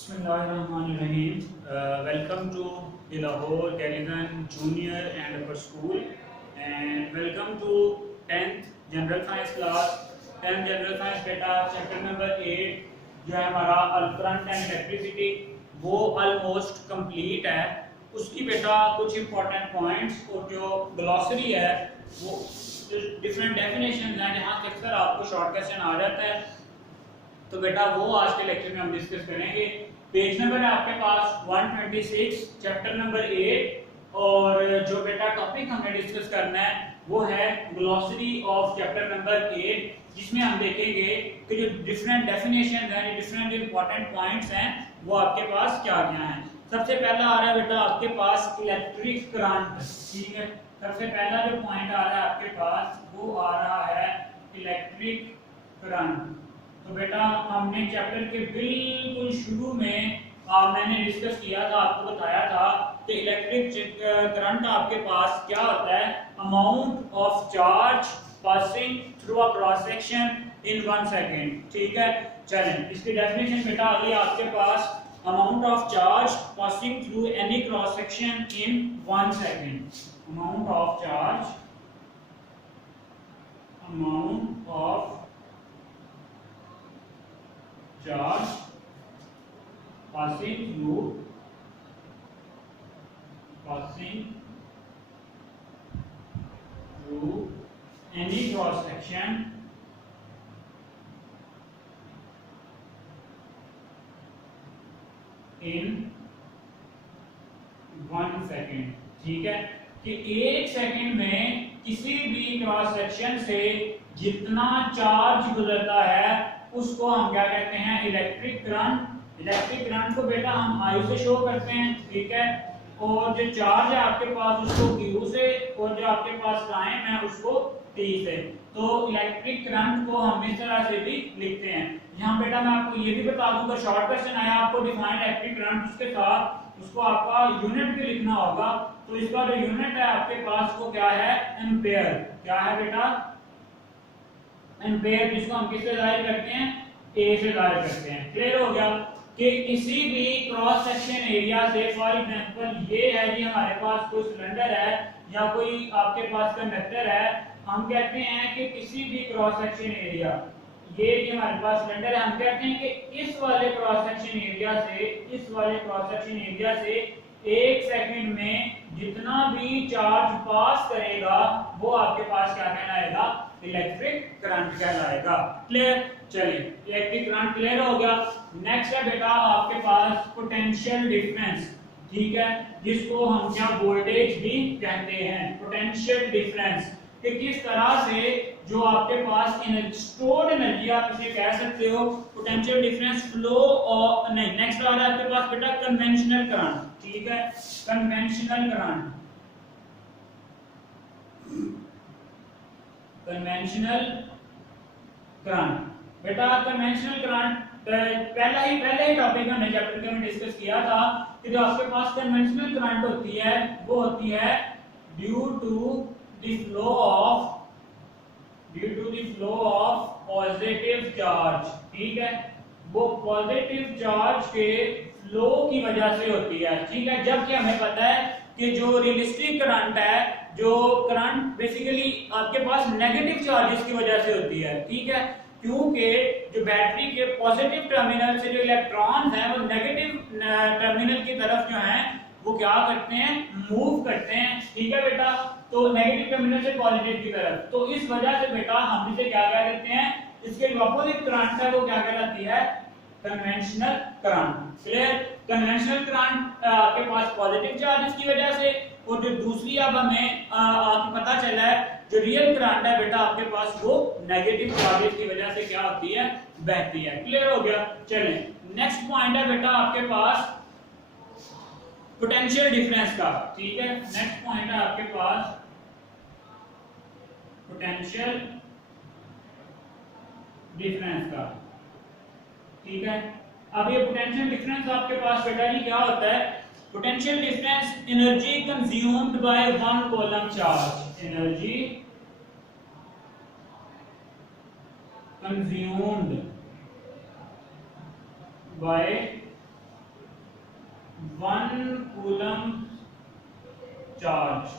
Bismillahirrahmanirrahim. Welcome to the Lahore Garrison Junior and Upper School, and welcome to 10th General Science class. 10th General Science बेटा chapter number 8 जो है हमारा अलकरंट and electricity वो almost complete है। उसकी बेटा कुछ इंपॉर्टेंट पॉइंट्स और जो ग्लॉसरी है वो डिफरेंट डेफिनेशन हैं जहाँ से अक्सर आपको शॉर्ट क्वेश्चन आ जाता है, तो बेटा वो आज के लेक्चर में हम डिस्कस करेंगे। पेज नंबर है आपके पास 126 चैप्टर नंबर 8, और जो बेटा टॉपिक हमने डिस्कस करना है वो है ग्लॉसरी ऑफ चैप्टर नंबर 8, जिसमें हम देखेंगे कि जो डिफरेंट डेफिनेशंस हैं, डिफरेंट इंपॉर्टेंट पॉइंट्स हैं वो आपके पास क्या क्या हैं। सबसे पहला आ रहा है बेटा आपके पास इलेक्ट्रिक करंट। ठीक है, सबसे पहला जो पॉइंट आ रहा है आपके पास वो आ रहा है इलेक्ट्रिक करंट। तो बेटा हमने चैप्टर के बिल्कुल शुरू में मैंने डिस्कस किया था, आपको बताया था कि इलेक्ट्रिक करंट आपके पास क्या होता है, amount of charge passing through a cross section in 1 second. ठीक है, चलें इसकी डेफिनेशन बेटा आ गई आपके पास, amount of charge passing through any cross section in 1 second. Amount of charge, amount of charge passing through any cross section in 1 second. ठीक है, कि 1 सेकेंड में किसी भी क्रॉस सेक्शन से जितना चार्ज गुजरता है उसको हम क्या कहते हैं, इलेक्ट्रिक करंट। इलेक्ट्रिक करंट को बेटा हम आई से शो करते हैं। ठीक है, और जो चार्ज है आपके पास उसको Q से, और जो आपके पास टाइम है उसको T से। तो इलेक्ट्रिक करंट को हम इस तरह से भी लिखते हैं। यहाँ बेटा मैं आपको ये भी बता दूंगा, शॉर्ट क्वेश्चन आया आपको डिफाइन इलेक्ट्रिक करंट, उसके साथ उसको आपका यूनिट भी लिखना होगा। तो इसका जो यूनिट है आपके पास वो क्या है, एम्पेयर। क्या है बेटा, एम्पेयर, जिसको हम किससे जाहिर करते हैं, ए से जाहिर करते हैं। क्लियर हो गया कि किसी भी क्रॉस सेक्शन एरिया से, फॉर एग्जांपल ये है जी हमारे पास कोई सिलेंडर है या कोई आपके पास कंडक्टर है, हम कहते हैं कि किसी भी क्रॉस सेक्शन एरिया, ये जो हमारे पास सिलेंडर है, हम कहते हैं कि इस वाले क्रॉस सेक्शन एरिया से, इस वाले क्रॉस सेक्शन एरिया से 1 सेकंड में जितना भी चार्ज पास करेगा वो आपके पास क्या कहलाएगा, इलेक्ट्रिक करंट कहलाएगा। क्लियर, चलिए इलेक्ट्रिक करंट क्लियर हो गया। नेक्स्ट है बेटा आपके पास पोटेंशियल डिफरेंस। ठीक है, जिसको हम क्या वोल्टेज भी कहते हैं, पोटेंशियल डिफरेंस, कि किस तरह से जो आपके पास स्टोर्ड एनर्जी आप इसे कह सकते हो, पोटेंशियल डिफरेंस फ्लो और नहीं। नेक्स्ट आ रहा है आपके पास बेटा कन्वेंशनल करंट। ठीक है, कन्वेंशनल करंट, कन्वेंशनल करंट बेटा, कन्वेंशनल करंट पहले ही टॉपिक हमने चैप्टर के में डिस्कस किया था कि जो आपके पास कन्वेंशनल करंट होती है वो होती है due to the flow of positive charge. ठीक है, वो पॉजिटिव चार्ज के फ्लो की वजह से होती है। ठीक है, जबकि हमें पता है कि जो रियलिस्टिक करंट है, जो करंट बेसिकली आपके पास नेगेटिव चार्जेस की वजह से होती है। ठीक है, क्योंकि जो बैटरी के पॉजिटिव टर्मिनल से जो इलेक्ट्रॉन्स हैं वो नेगेटिव टर्मिनल की तरफ जो हैं वो क्या करते हैं, मूव करते हैं। ठीक है बेटा, तो नेगेटिव टर्मिनल से पॉजिटिव की तरफ, तो इस वजह से बेटा हम इसे क्या कह देते हैं, इसके अपोजिट करंट है वो क्या कहलाती है, conventional current. Clear, conventional current आपके पास पॉजिटिव चार्जेस की वजह से, और जो दूसरी अब हमें आपको पता चला है जो रियल करंट है बेटा आपके पास वो नेगेटिव चार्जेस की वजह से क्या होती है, बहती है। क्लियर हो गया, चलें नेक्स्ट पॉइंट है बेटा आपके पास पोटेंशियल डिफरेंस का। ठीक है, नेक्स्ट पॉइंट है आपके पास पोटेंशियल डिफरेंस का। ठीक है, अब ये पोटेंशियल डिफरेंस आपके पास बेटा ये क्या होता है, potential difference energy consumed by 1 coulomb charge, energy consumed by 1 coulomb charge.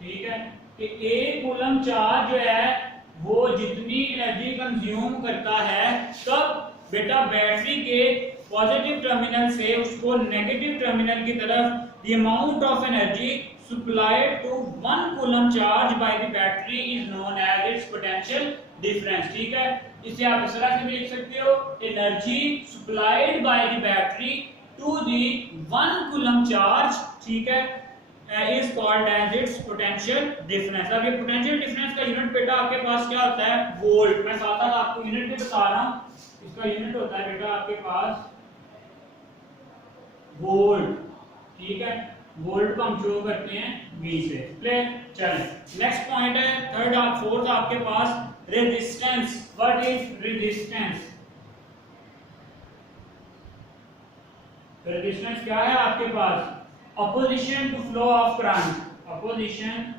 ठीक है, कि 1 कूलम चार्ज जो है वो जितनी एनर्जी कंज्यूम करता है, तब बेटा बैटरी के पॉजिटिव टर्मिनल से उसको नेगेटिव टर्मिनल की तरफ the amount of energy supplied to 1 coulomb charge by the battery is known as its potential difference। ठीक है, इसे आप इस तरह से भी लिख सकते हो, energy supplied by the battery to the 1 coulomb charge, ठीक है, is called as its potential difference। अब ये potential difference का यूनिट बेटा आपके पास क्या होता है, वोल्ट। मैं साथ साथ आपको यूनिट भी बता रहा हूं, इसका यूनिट होता है बेटा आपके पास वोल्ट। ठीक है, वोल्ट को हम शो करते हैं V से। क्लियर? चलें, नेक्स्ट पॉइंट है फोर्थ आपके पास resistance. What is resistance? Resistance क्या है आपके पास? Opposition to flow of current. Opposition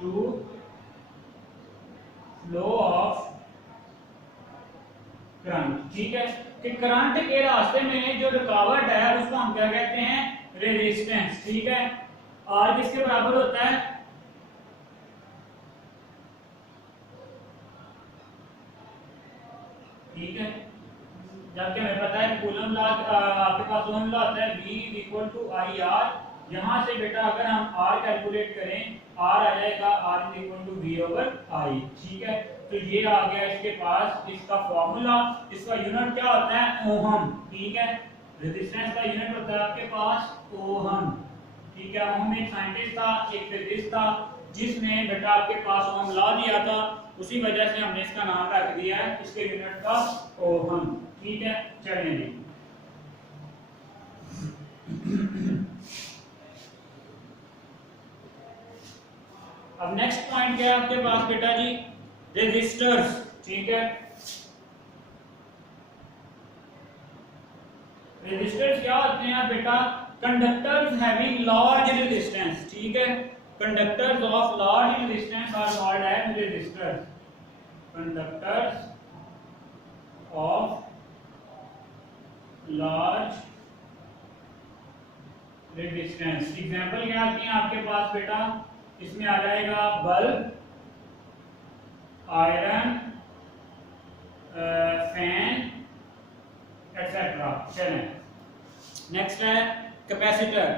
to flow of current. ठीक है, कि करंट के रास्ते में जो रुकावट है उसको हम क्या कहते हैं, रेजिस्टेंस। ठीक है, R किसके बराबर होता है? ठीक है, जबकि हमें पता है कूलम लॉ आपके पास ओम लॉ होता है V = IR। यहां से बेटा अगर हम R कैलकुलेट करें, R आ जाएगा R = V/I। ठीक है, तो ये आ गया इसके पास इसका फॉर्मूला। इसका यूनिट क्या होता है, ओहम। ठीक है, रेजिस्टेंस का यूनिट होता है आपके पास ओहम। ठीक है, ओहम एक साइंटिस्ट था, एक फिजिसिस्ट था, जिसने बेटा आपके पास ओहम लॉ दिया था, उसी वजह से हमने इसका नाम रख दिया है इसके यूनिट का ओहम। ठीक है, चलिए जी। अब नेक्स्ट पॉइंट क्या है आपके पास बेटा जी, रेजिस्टर्स। ठीक है, रेजिस्टर्स क्या होते हैं बेटा? Conductors having large resistance. ठीक है, conductors of large resistance are called as resistors. Conductors of large resistance. Example क्या आती है आपके पास बेटा? इसमें आ जाएगा बल्ब, आयरन, फैन एटसेट्रा। चलें, नेक्स्ट है capacitor.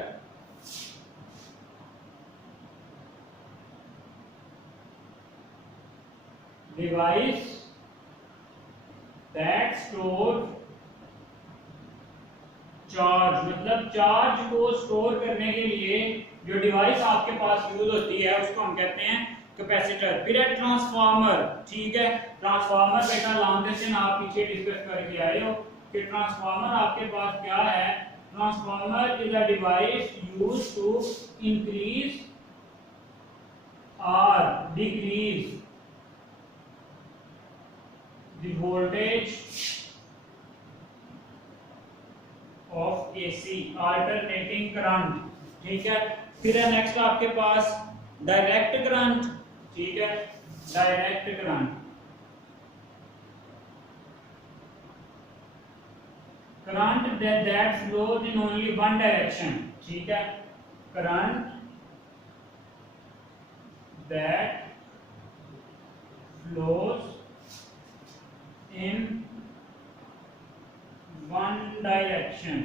Device that store charge, मतलब चार्ज को स्टोर करने के लिए जो डिवाइस आपके पास यूज होती है उसको हम कहते हैं कैपेसिटर। फिर है ट्रांसफार्मर। ठीक है, ट्रांसफार्मर बेटा लॉन्ग डिस्टेंस आप पीछे डिस्कस करके आए हो कि ट्रांसफार्मर आपके पास क्या है। Transformer is a device used to increase और decrease the voltage of AC, alternating current. ठीक है, फिर है नेक्स्ट आपके पास डायरेक्ट करंट। ठीक है, direct current, current that flows in only one direction। ठीक है, current that flows in one direction।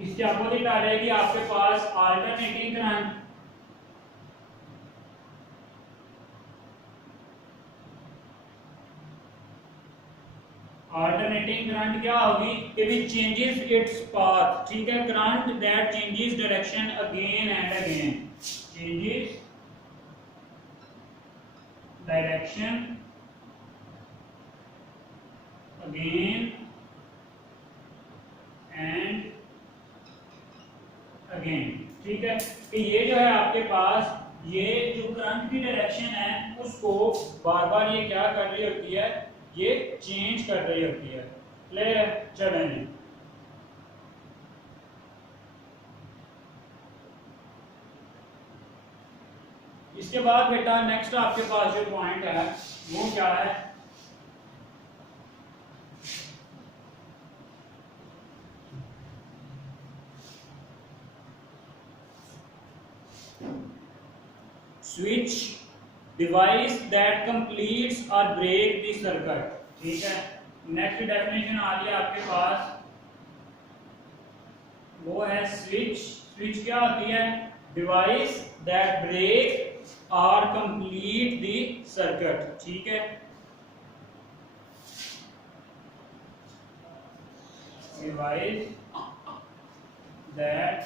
इसके अपोजिट आ जाएगी आपके पास अल्टरनेटिंग करंट। अल्टरनेटिंग करंट क्या होगी? कि भी चेंजेस इट्स पाथ। ठीक है, current that changes direction again and again, changes direction again and again. ठीक है, कि ये जो है आपके पास ये जो करंट की डायरेक्शन है उसको बार बार ये क्या कर रही होती है, ये चेंज कर रही होती है। क्लियर है? चलें, इसके बाद बेटा नेक्स्ट आपके पास जो पॉइंट है वो क्या है? स्विच डिवाइस दैट कंप्लीट्स और ब्रेक द सर्किट। ठीक है, नेक्स्ट डेफिनेशन आ रही है आपके पास, वो है स्विच। स्विच क्या होती है? डिवाइस दैट ब्रेक और कंप्लीट द सर्किट। ठीक है, डिवाइस दैट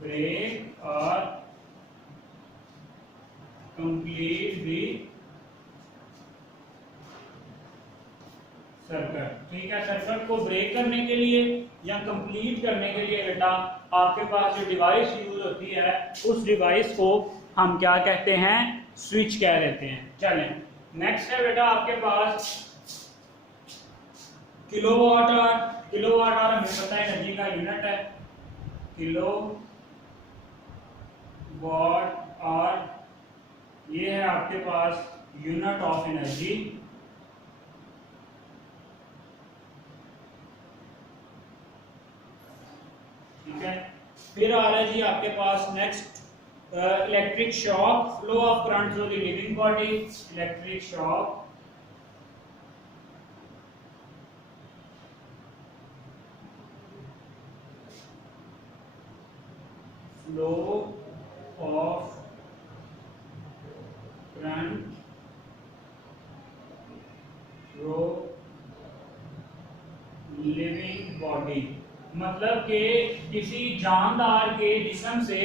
ब्रेक और कंप्लीट द सर्किट। ठीक है, सर्किट को ब्रेक करने के लिए या कंप्लीट करने के लिए बेटा आपके पास जो डिवाइस यूज होती है उस डिवाइस को हम क्या कहते हैं? स्विच कह देते हैं। चलें, नेक्स्ट है बेटा आपके पास किलोवाट आवर। किलोवाट आवर हमें पता है एनर्जी का यूनिट है, किलो वाट आवर ये है आपके पास यूनिट ऑफ एनर्जी। ठीक है, फिर आ रहा है जी आपके पास next electric shock, flow of current through the living body. Electric shock, flow of current through living body, मतलब कि किसी जानदार के जिस्म से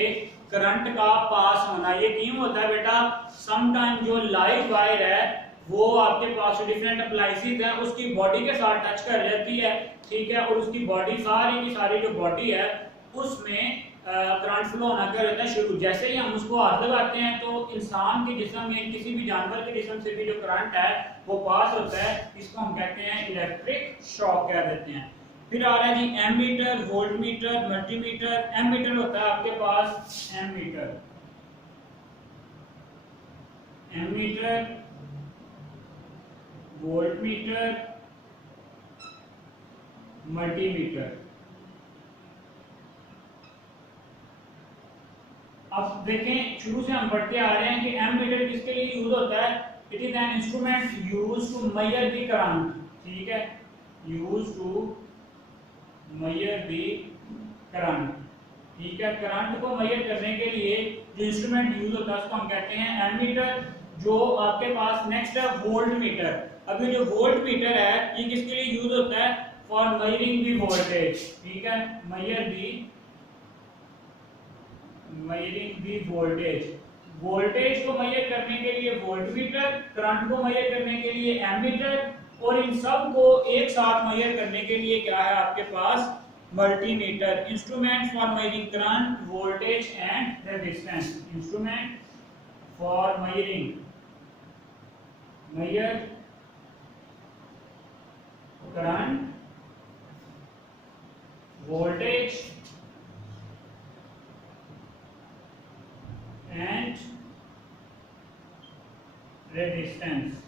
करंट का पास होना। ये क्यों होता है बेटा? समटाइम जो लाइव वायर है वो आपके पास डिफरेंट अप्लाइंसेस है उसकी बॉडी के साथ टच कर जाती है। ठीक है, और उसकी बॉडी सारी की सारी जो बॉडी है उसमें करंट फ्लो होना क्या रहता है शुरू। जैसे ही हम उसको हाथ लगाते हैं तो इंसान के जिस्म में किसी भी जानवर के जिस्म से भी जो करंट है वो पास होता है, इसको हम कहते हैं इलेक्ट्रिक शॉक कह देते हैं। फिर आ रहा है जी एमीटर, वोल्टमीटर, मल्टीमीटर। एमीटर होता है आपके पास एमीटर, एमीटर, वोल्टमीटर, मल्टीमीटर। अब देखें शुरू से हम पढ़ते आ रहे हैं कि एमीटर किसके लिए यूज होता है? It is an instrument use to measure the current. ठीक है, use to measure the current. ठीक है, करंट को मेजर करने के लिए जो इंस्ट्रूमेंट यूज होता है उसको हम कहते हैं एमीटर। जो आपके पास नेक्स्ट है वोल्टमीटर। अभी जो वोल्टमीटर है ये किसके लिए यूज होता है? For measuring the voltage. ठीक है, मेजरिंग दी वोल्टेज। वोल्टेज को मेजर करने के लिए वोल्टमीटर, करंट को मेजर करने के लिए एमीटर, और इन सब को एक साथ मेजर करने के लिए क्या है आपके पास? Multimeter. Instrument for measuring current, voltage and resistance. Instrument for measuring current, voltage and resistance.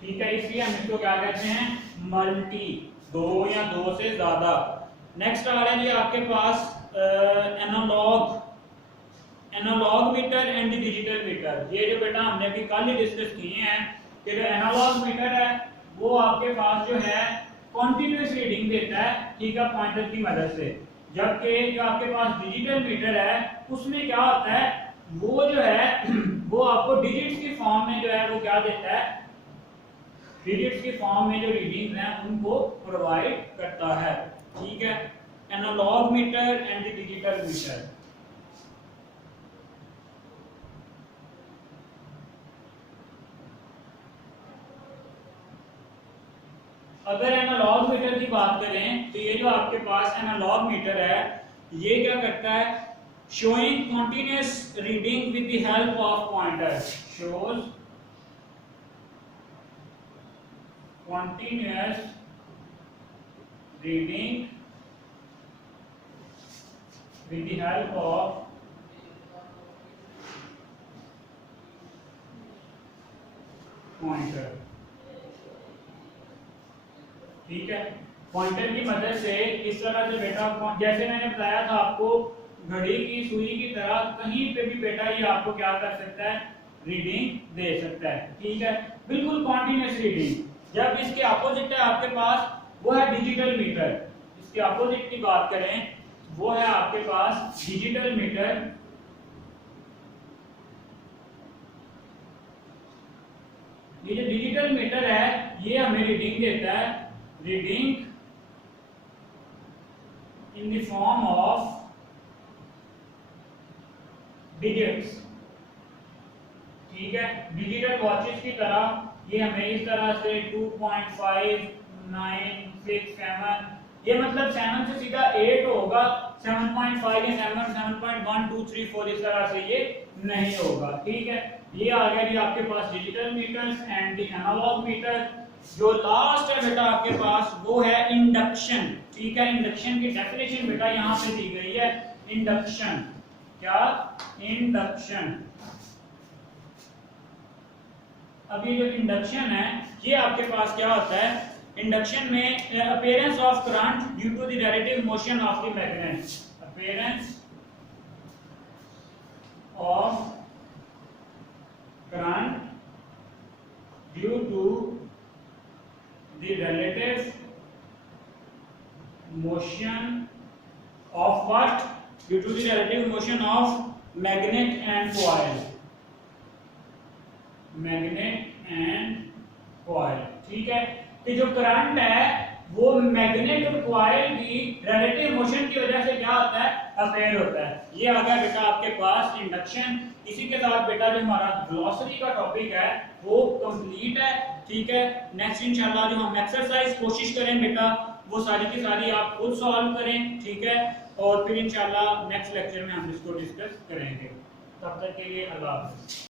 ठीक है, इसलिए हम इसको क्या कहते हैं? मल्टी, दो या दो से ज्यादा। नेक्स्ट आ रहा है जी आपके पास analog, analog meter and digital meter. ये जो बेटा हमने अभी कल ही डिस्कस किए हैं कि जो एनालॉग मीटर है वो आपके पास जो है कॉन्टिन्यूअस रीडिंग देता है, ठीक है, पॉइंटर की मदद से। जबकि जो आपके पास डिजिटल मीटर है उसमें क्या होता है? वो जो है वो आपको डिजिट्स की फॉर्म में जो है वो क्या देता है? डिजिट्स की फॉर्म में जो रीडिंग्स हैं उनको प्रोवाइड करता है। ठीक है, analogue meter and digital meter. अगर एनालॉग मीटर की बात करें तो ये जो आपके पास एनालॉग मीटर है ये क्या करता है? showing continuous reading with the help of pointer, shows continuous reading with the help of pointer। ठीक है, पॉइंटर की मदद से इस तरह से बेटा, जैसे मैंने बताया था आपको घड़ी की सुई की तरह कहीं पे भी बेटा ये आपको क्या कर सकता है, रीडिंग दे सकता है। ठीक है, बिल्कुल कॉन्टिन्यूस रीडिंग। जब इसके अपोजिट है आपके पास, वो है डिजिटल मीटर। इसके अपोजिट की बात करें, वो है आपके पास डिजिटल मीटर। ये जो डिजिटल मीटर है ये हमें रीडिंग देता है, reading in the form of digits. ठीक है, डिजिटल वॉचेस की तरह ये हमें इस तरह से 2.5 9 6 7, ये मतलब 7 से सीधा 8 होगा, 7.5 या 7 7.1 2 3 4 इस तरह से ये नहीं होगा। ठीक है, ये आ गया जी आपके पास digital meters and the analog meter. जो लास्ट है बेटा आपके पास वो है इंडक्शन। ठीक है, इंडक्शन की डेफिनेशन बेटा यहां पे दी गई है, इंडक्शन। क्या? इंडक्शन। अब ये जो इंडक्शन है ये आपके पास क्या होता है, इंडक्शन में appearance of current due to the relative motion of the magnet, appearance of current due to the relative motion of what? Due to the relative motion of magnet and coil, magnet and coil। ठीक है, तो जो current है वो magnet और coil की relative motion की वजह से क्या होता है, अफेयर होता है। ये आ गया बेटा आपके पास इंडक्शन। इसी के साथ बेटा जो हमारा ग्लॉसरी का टॉपिक है वो कंप्लीट है। ठीक है, नेक्स्ट इंशाल्लाह जो हम एक्सरसाइज कोशिश करें बेटा वो सारी की सारी आप खुद सॉल्व करें। ठीक है, और फिर इंशाल्लाह नेक्स्ट लेक्चर में हम इसको डिस्कस करेंगे। तब तक के लिए अल्लाह हाफ़िज़।